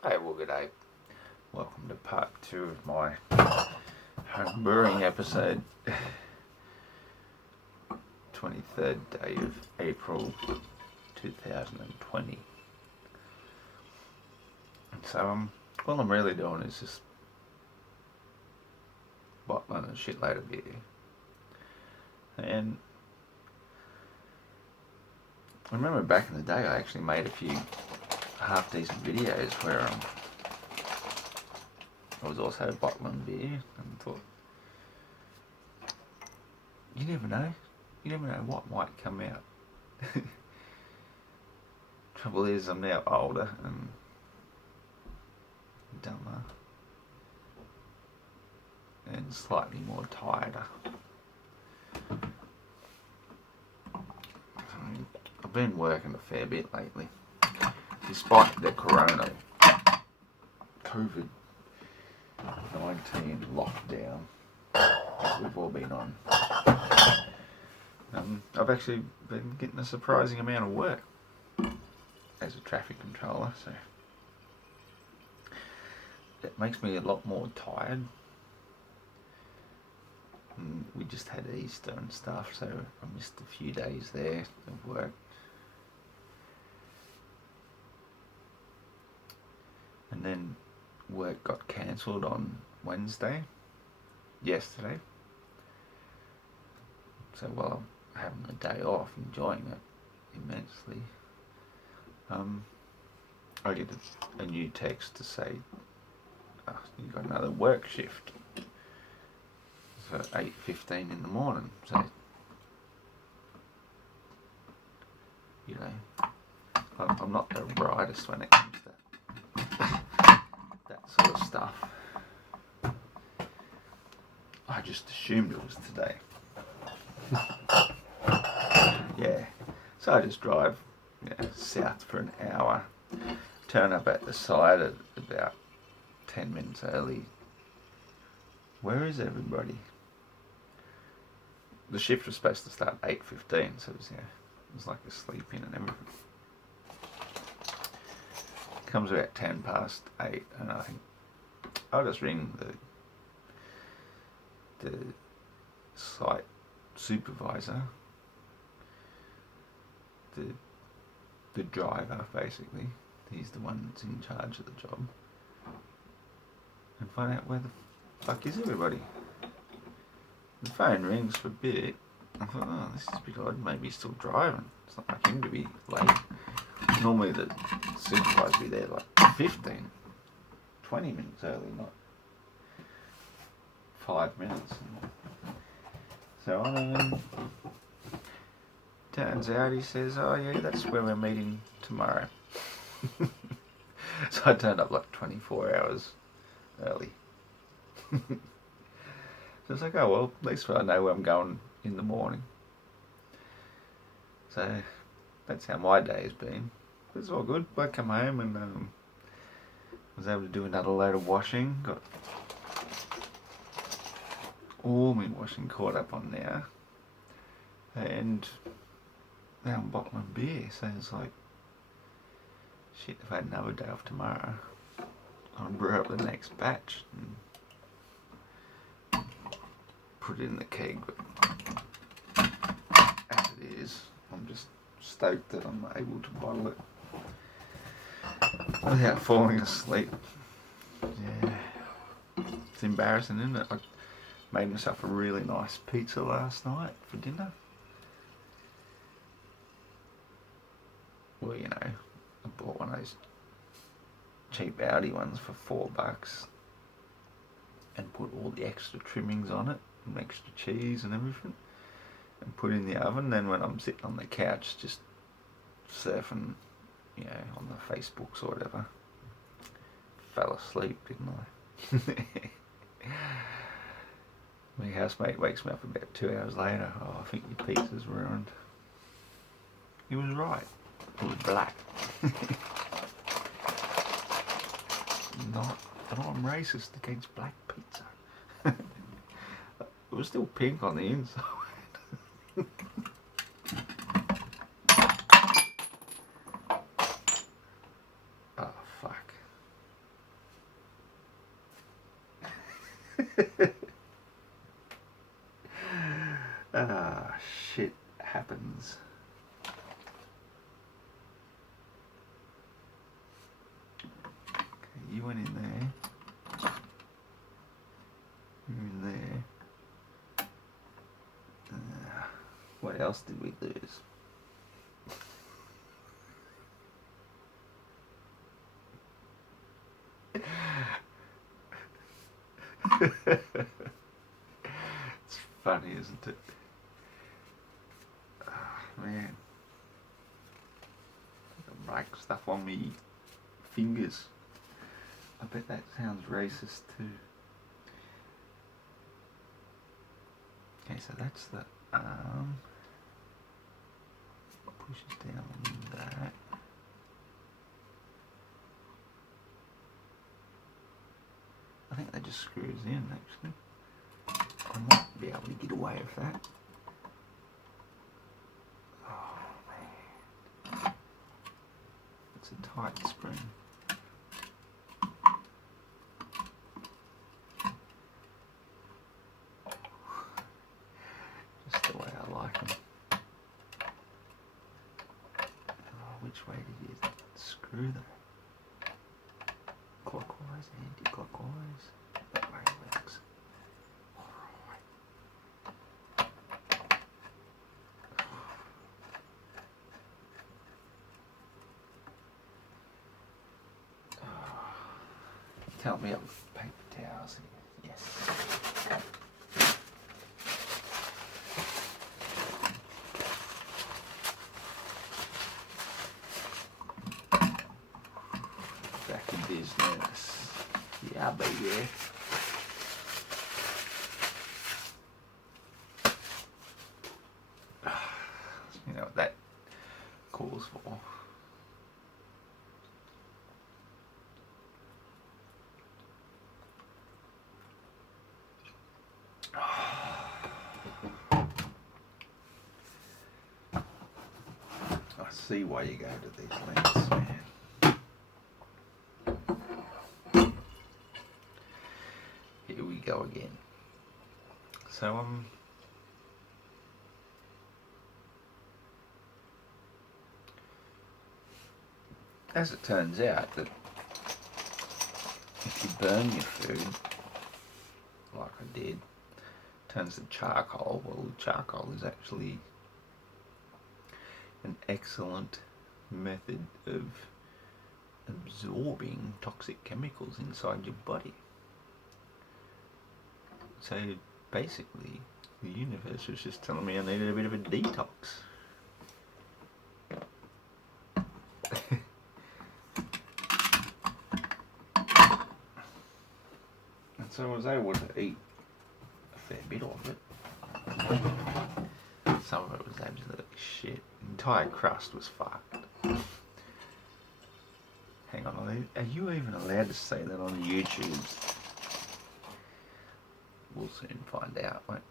Hey, well, g'day. Welcome to part 2 of my home brewing episode. 23rd day of April 2020. And so, all I'm really doing is just bottling a shitload of beer. And I remember back in the day I actually made a few half decent videos where I was also bottling beer and thought, you never know what might come out. Trouble is, I'm now older and dumber and slightly more tireder. I've been working a fair bit lately, despite the COVID-19 lockdown that we've all been on. I've actually been getting a surprising amount of work as a traffic controller, so it makes me a lot more tired. And we just had Easter and stuff, so I missed a few days there of work. And then work got cancelled on yesterday. So while I'm having a day off, enjoying it immensely, I get a new text to say, you've got another work shift for 8:15 in the morning. So, you know, I'm not the brightest when it comes to that sort of stuff. I just assumed it was today. Yeah, so I just drive south for an hour, turn up at the site at about 10 minutes early. Where is everybody? The shift was supposed to start at 8:15, so it was like a sleep in and everything. Comes about 8:10, and I think I'll just ring the site supervisor, the driver basically. He's the one that's in charge of the job, and find out where the fuck is everybody. The phone rings for a bit. I thought, oh, this is a bit odd. Maybe he's still driving. It's not like him to be late. Normally the supervisor will be there like 15, 20 minutes early, not 5 minutes. So turns out he says, oh yeah, that's where we're meeting tomorrow. So I turned up like 24 hours early. So it's like, oh well, at least I know where I'm going in the morning. So that's how my day has been. But it's all good. I come home and was able to do another load of washing. Got all my washing caught up on now. And now I'm bottling beer. So it's like, shit, if I had another day off tomorrow, I'll brew up the next batch and put it in the keg. But as it is, I'm just stoked that I'm able to bottle it without falling asleep. Yeah, it's embarrassing, isn't it? I made myself a really nice pizza last night for dinner. Well, you know, I bought one of those cheap Audi ones for $4 and put all the extra trimmings on it and extra cheese and everything and put it in the oven. Then when I'm sitting on the couch just surfing, you know, on the Facebooks or whatever, fell asleep, didn't I? My housemate wakes me up about 2 hours later. Oh, I think your pizza's ruined. He was right. It was black. I'm racist against black pizza. It was still pink on the inside. Oh fuck. Ah, shit happens. Okay, you went in there. You're in there. What else did we lose? It's funny, isn't it? Oh, man. I'm like stuff on me fingers. I bet that sounds racist too. Okay, so that's the arm. Pushes down on that. I think that just screws in actually. I might be able to get away with that. Oh man. It's a tight spring. Just the way I like them. Oh, which way did you screw that? Clockwise, anti-clockwise. That way works. Alright. Tell me I've paper towels here. Yes. Back in business. Yeah, baby. You know what that calls for. I see why you go to these lengths, man. Here we go again. So as it turns out that if you burn your food, like I did, turns to charcoal. Well, charcoal is actually an excellent method of absorbing toxic chemicals inside your body. So basically, the universe was just telling me I needed a bit of a detox. And so I was able to eat a fair bit of it. Some of it was absolute shit. The entire crust was fucked. Hang on, are you even allowed to say that on the YouTubes? We'll soon find out, won't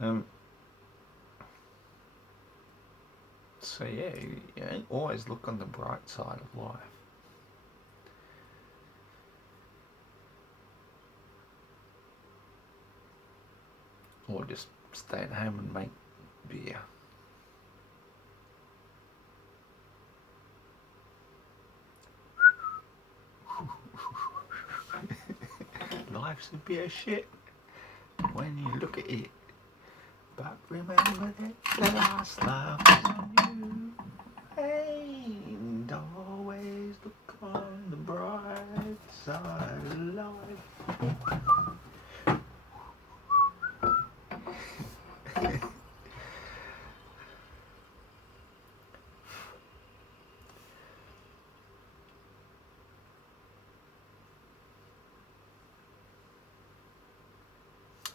we? So yeah, you know, always look on the bright side of life. Or just stay at home and make beer. Life's a bit of shit when you look at it. But remember that the last laugh is on you. And always look on the bright side of life.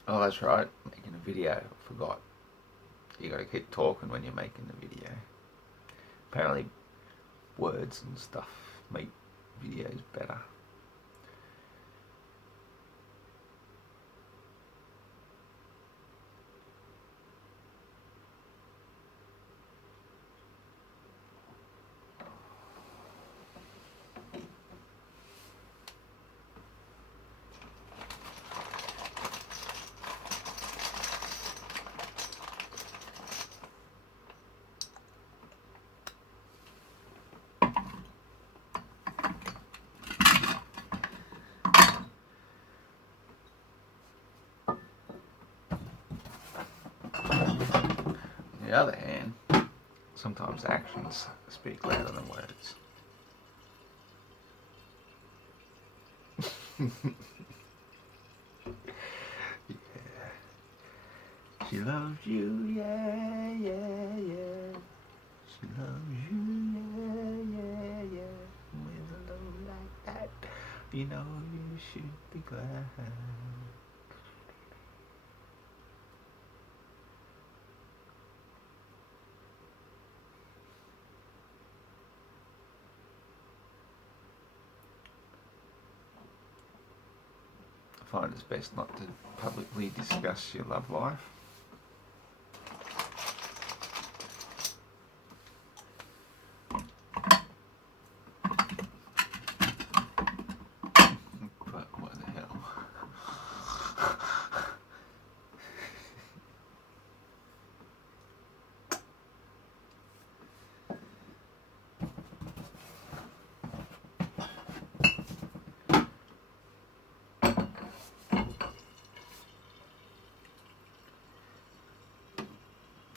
Oh, that's right, making a video, I forgot. You gotta keep talking when you're making the video. Apparently words and stuff make videos better. other hand, sometimes actions speak louder than words. Yeah. She loves you, yeah, yeah, yeah. She loves you, yeah, yeah, yeah. With a love like that, you know you should be glad. I find it's best not to publicly discuss your love life. But what the hell?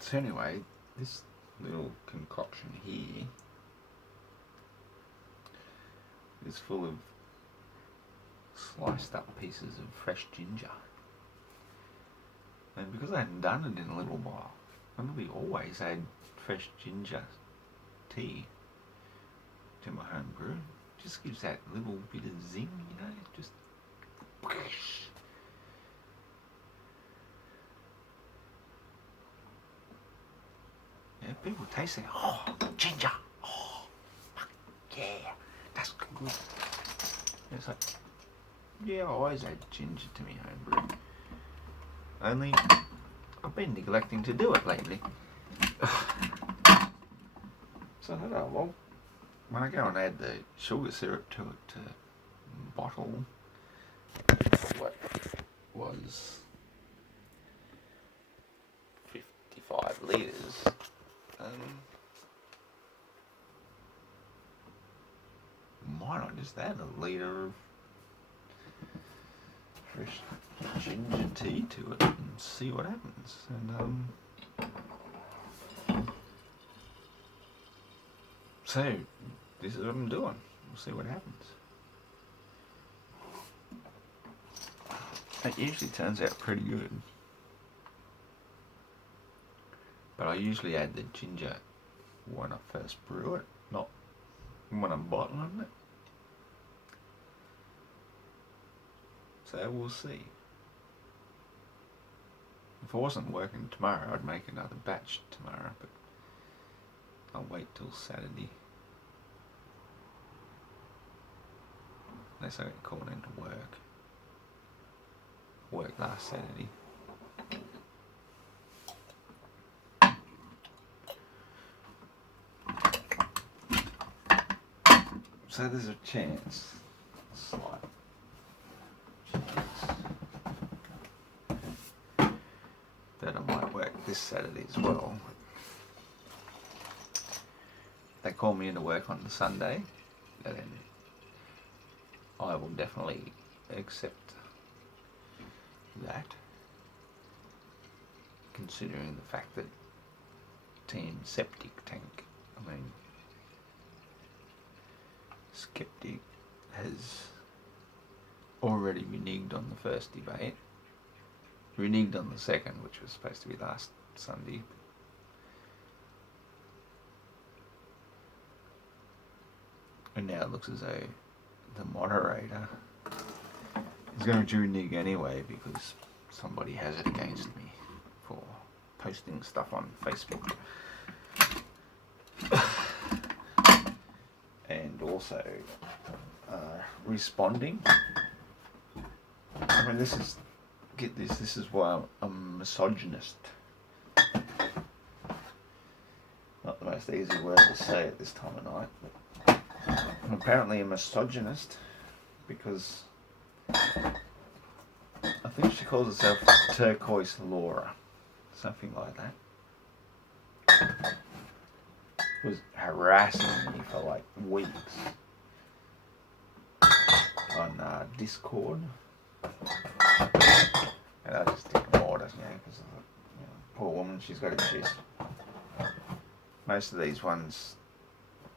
So anyway, this little concoction here is full of sliced up pieces of fresh ginger. And because I hadn't done it in a little while, I nearly always add fresh ginger tea to my home brew. Just gives that little bit of zing, you know, just whoosh. Yeah, people taste it. Oh, ginger. Oh, fuck yeah, that's good. It's like, yeah, I always add ginger to my home brew. Only I've been neglecting to do it lately. So I thought, oh, well, when I go and add the sugar syrup to it to bottle what was 55 litres, why not just add a litre of fresh ginger tea to it and see what happens? And so this is what I'm doing. We'll see what happens. It usually turns out pretty good, but I usually add the ginger when I first brew it, not when I'm bottling it. So we'll see. If I wasn't working tomorrow, I'd make another batch tomorrow, but I'll wait till Saturday. Unless I get called into work. Work last Saturday. So there's a chance, slight chance, that I might work this Saturday as well. They call me into work on the Sunday, and then I will definitely accept that, considering the fact that Team Septic Tank, Skeptic, has already reneged on the first debate, reneged on the second, which was supposed to be last Sunday. And now it looks as though the moderator is going to renege anyway, because somebody has it against me for posting stuff on Facebook. And also responding. This is why I'm a misogynist. Not the most easy word to say at this time of night, but I'm apparently a misogynist because I think she calls herself Turquoise Laura, something like that. Was harassing me for like weeks on Discord, and I just ignored it, because poor woman, she's got issues. most of these ones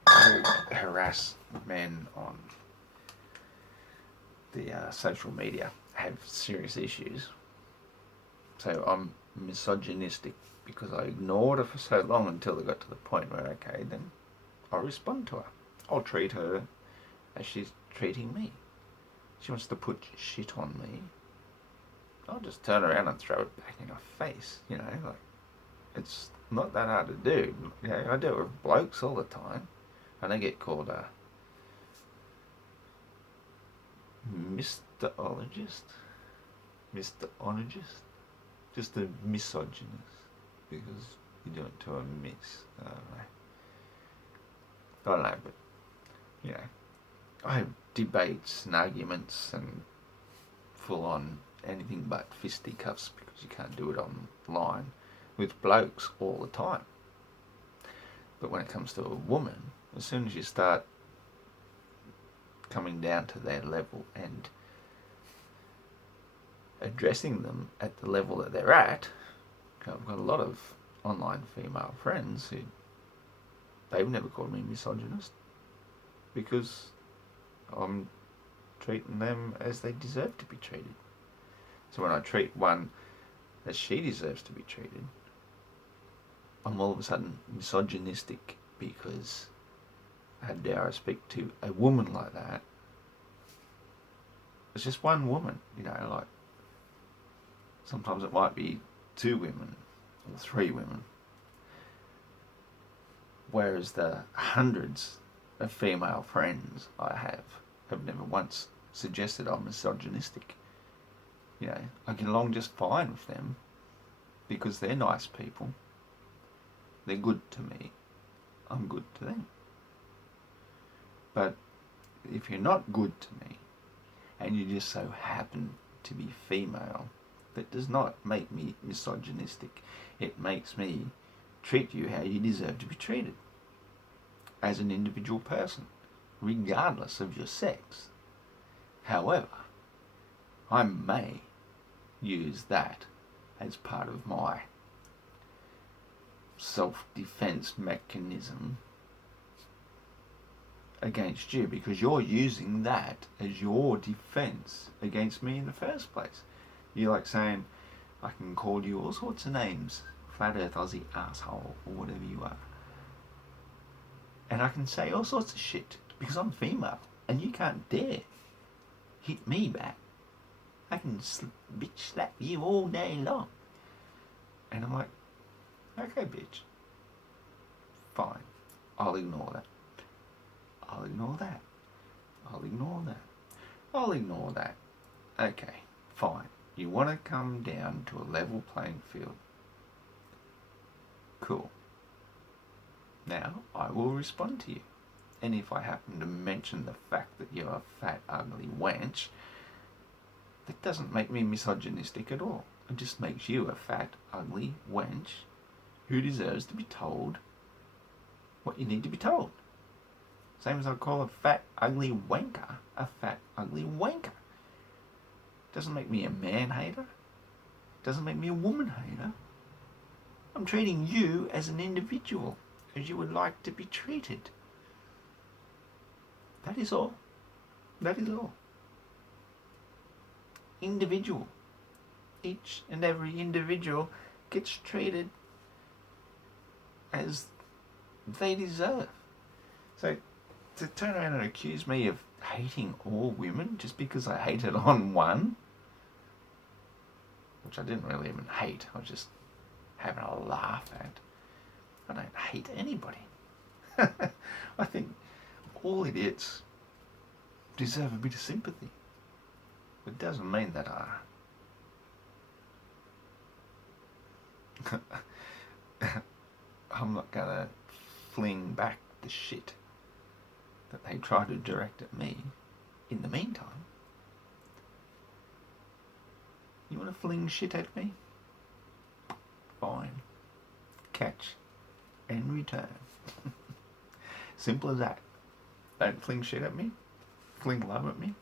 who harass men on the social media have serious issues. So I'm misogynistic because I ignored her for so long until they got to the point where, okay, then I'll respond to her. I'll treat her as she's treating me. She wants to put shit on me, I'll just turn around and throw it back in her face, you know, like, it's not that hard to do. You know, I do it with blokes all the time, and they get called a Mr-ologist, just a misogynist, because you do it to a miss. I don't know, but, you know, I have debates and arguments and full-on anything but fisticuffs, because you can't do it online, with blokes all the time. But when it comes to a woman, as soon as you start coming down to their level and addressing them at the level that they're at, I've got a lot of online female friends who, they've never called me misogynist, because I'm treating them as they deserve to be treated. So when I treat one as she deserves to be treated, I'm all of a sudden misogynistic, because how dare I speak to a woman like that? It's just one woman, you know, like, sometimes it might be 2 women or 3 women. Whereas the hundreds of female friends I have never once suggested I'm misogynistic. You know, I get along just fine with them because they're nice people. They're good to me. I'm good to them. But if you're not good to me and you just so happen to be female, that does not make me misogynistic. It makes me treat you how you deserve to be treated as an individual person, regardless of your sex. However, I may use that as part of my self-defense mechanism against you, because you're using that as your defense against me in the first place. You're like saying, I can call you all sorts of names, flat earth Aussie asshole, or whatever you are, and I can say all sorts of shit because I'm female, and you can't dare hit me back. I can bitch slap you all day long. And I'm like, okay, bitch, fine, I'll ignore that. I'll ignore that. I'll ignore that. I'll ignore that. Okay, fine. You want to come down to a level playing field. Cool. Now, I will respond to you. And if I happen to mention the fact that you're a fat, ugly wench, that doesn't make me misogynistic at all. It just makes you a fat, ugly wench who deserves to be told what you need to be told. Same as I call a fat, ugly wanker a fat, ugly wanker. Doesn't make me a man hater. Doesn't make me a woman hater. I'm treating you as an individual, as you would like to be treated. That is all. That is all. Individual. Each and every individual gets treated as they deserve. So to turn around and accuse me of hating all women just because I hated on one, which I didn't really even hate, I was just having a laugh at. I don't hate anybody. I think all idiots deserve a bit of sympathy. It doesn't mean that I'm not gonna fling back the shit that they try to direct at me. In the meantime, you want to fling shit at me? Fine. Catch and return. Simple as that. Don't fling shit at me. Fling love at me.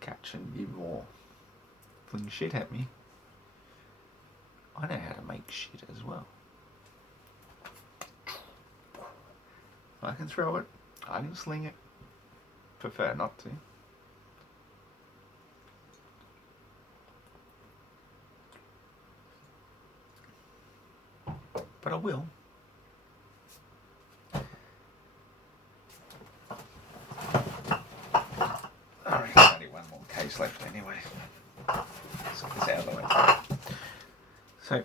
Catch and give more. Fling shit at me. I know how to make shit as well. I can throw it. I can sling it. Prefer not to. But I will. I reckon there's only one more case left anyway. So it's out of the way. So,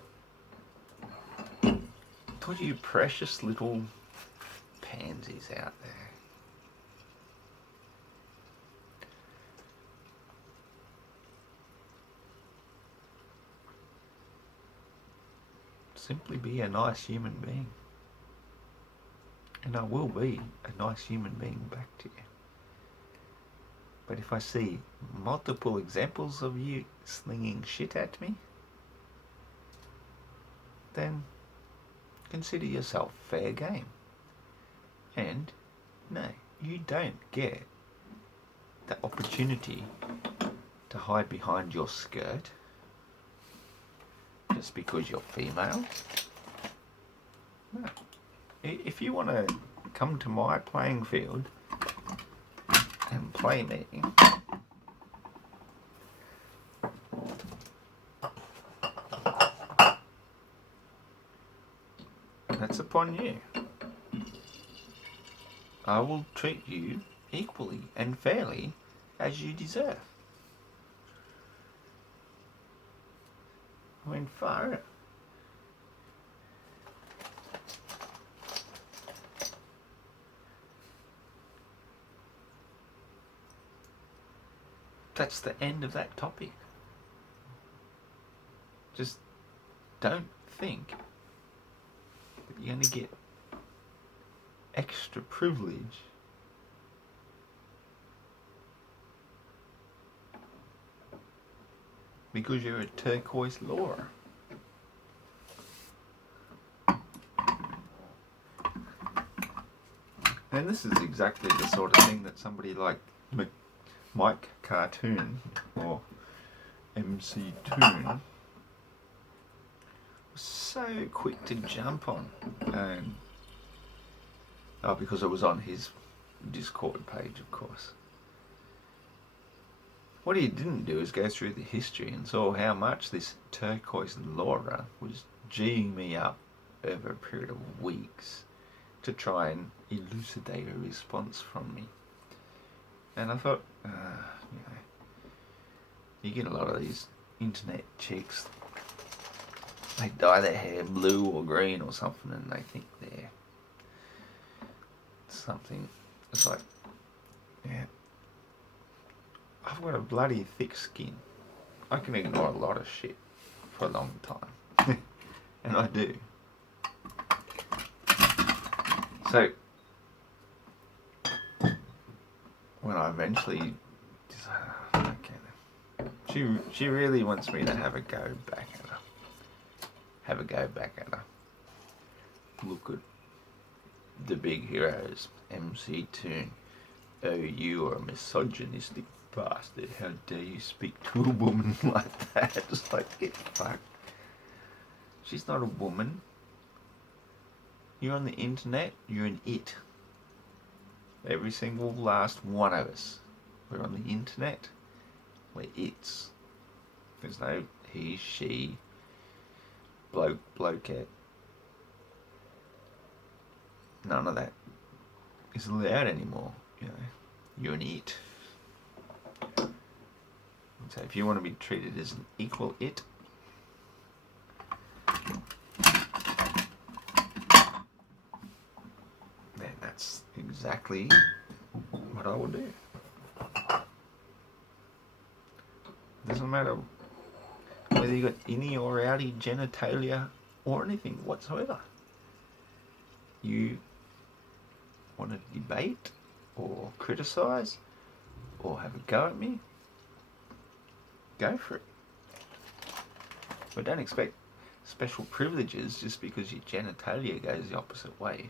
to you precious little pansies out there, simply be a nice human being. And I will be a nice human being back to you. But if I see multiple examples of you slinging shit at me, then consider yourself fair game. And no, you don't get the opportunity to hide behind your skirt just because you're female. No. If you want to come to my playing field and play me, that's upon you. I will treat you equally and fairly as you deserve. I mean, far out. That's the end of that topic. Just don't think that you're going to get extra privilege because you're a turquoise Laura. And this is exactly the sort of thing that somebody like Mike Cartoon or MC Toon was so quick to jump on, and because it was on his Discord page, of course. What he didn't do is go through the history and saw how much this turquoise Laura was G'ing me up over a period of weeks to try and elucidate a response from me. And I thought, you get a lot of these internet chicks, they dye their hair blue or green or something and they think they're something. It's like, yeah, I've got a bloody thick skin. I can ignore a lot of shit for a long time. And I do. So, when I eventually decided, okay then, she really wants me to have a go back at her. Have a go back at her. Look at the big heroes, MC Toon. Oh, you are a misogynistic bastard. How dare you speak to a woman like that? Just like, get fucked. She's not a woman. You're on the internet, you're an it. Every single last one of us. We're on the internet, we're its. There's no he, she, bloke, blokette. None of that is allowed anymore. You know, you're an it. So if you want to be treated as an equal it, then that's exactly what I will do. Doesn't matter whether you got inny or outy genitalia or anything whatsoever. You want to debate or criticise or have a go at me, go for it. But don't expect special privileges just because your genitalia goes the opposite way.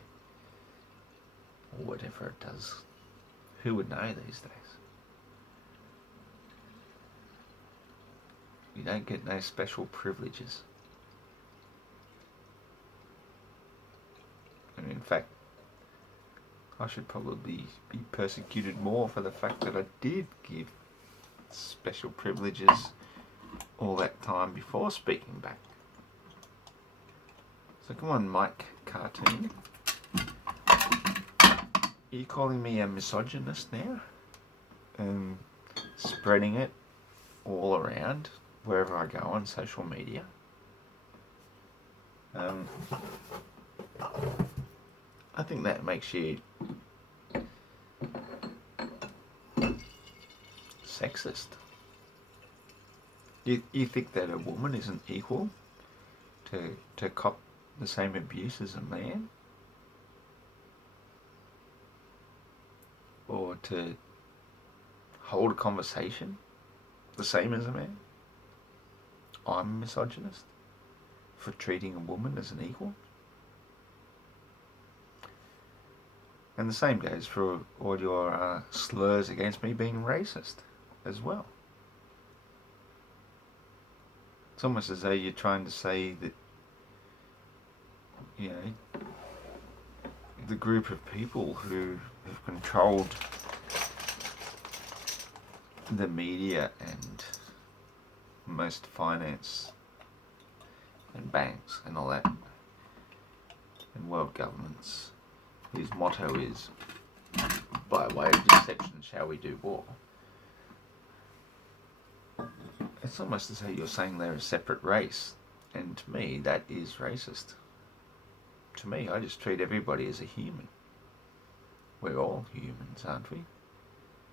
Or whatever it does. Who would know these days? You don't get no special privileges. And in fact, I should probably be persecuted more for the fact that I did give special privileges all that time before speaking back. So come on, Mike Cartoon. Are you calling me a misogynist now? And spreading it all around wherever I go on social media? I think that makes you sexist. You think that a woman isn't equal to cop the same abuse as a man? Or to hold a conversation the same as a man? I'm a misogynist for treating a woman as an equal? And the same goes for all your slurs against me being racist as well. It's almost as though you're trying to say that, you know, the group of people who have controlled the media and most finance and banks and all that, and world governments, whose motto is, by way of deception shall we do war. It's almost as though you're saying they're a separate race, and to me that is racist. To me, I just treat everybody as a human. We're all humans, aren't we?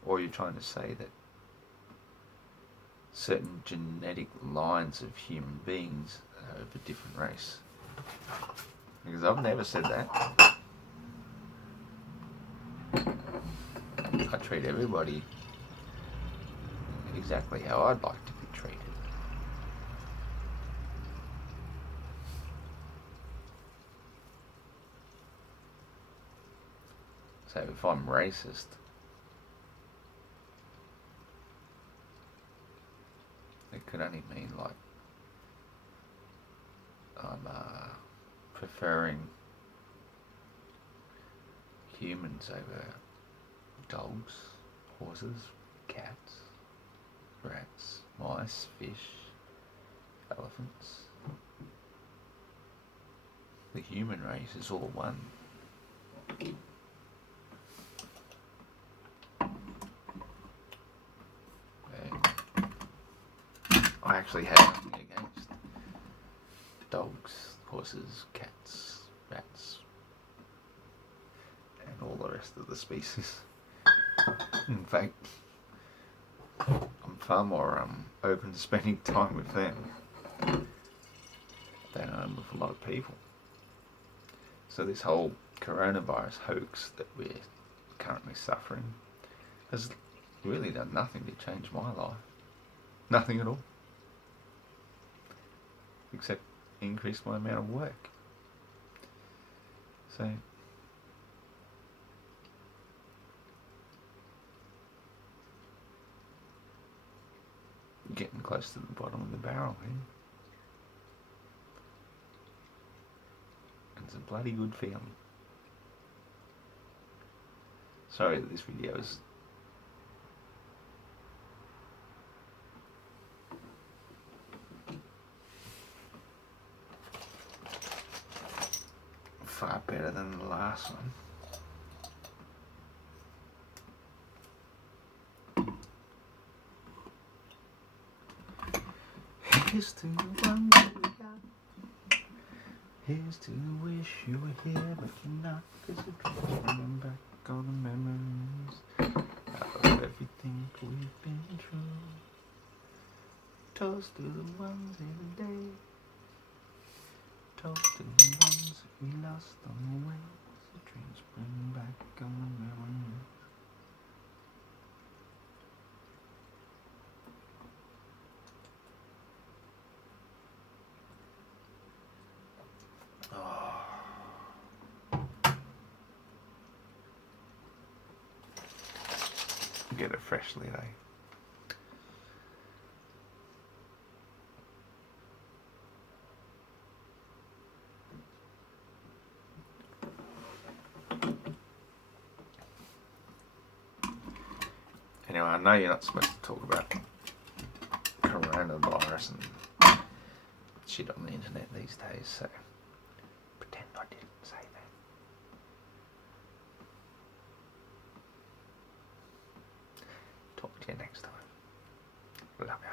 Or are you trying to say that certain genetic lines of human beings are of a different race? Because I've never said that. I treat everybody exactly how I'd like to be treated. So if I'm racist, it could only mean like I'm preferring humans over dogs, horses, cats, rats, mice, fish, elephants. The human race is all one. I actually have nothing against dogs, horses, cats, rats, and all the rest of the species. In fact, I'm far more open to spending time with them than I am with a lot of people. So this whole coronavirus hoax that we're currently suffering has really done nothing to change my life. Nothing at all. Except increase my amount of work. So getting close to the bottom of the barrel here. It's a bloody good feeling. Sorry that this video is far better than the last one. Here's to the ones that we got. Here's to wish you were here, but you're not. 'Cause it brings bringing back all the memories of everything we've been through. Toast to the ones every day. Toast to the ones we lost on the way. The dreams bring back all the memories. Get it freshly, eh? know you're not supposed to talk about coronavirus and shit on the internet these days, so pretend I didn't say that. Talk to you next time. Love you.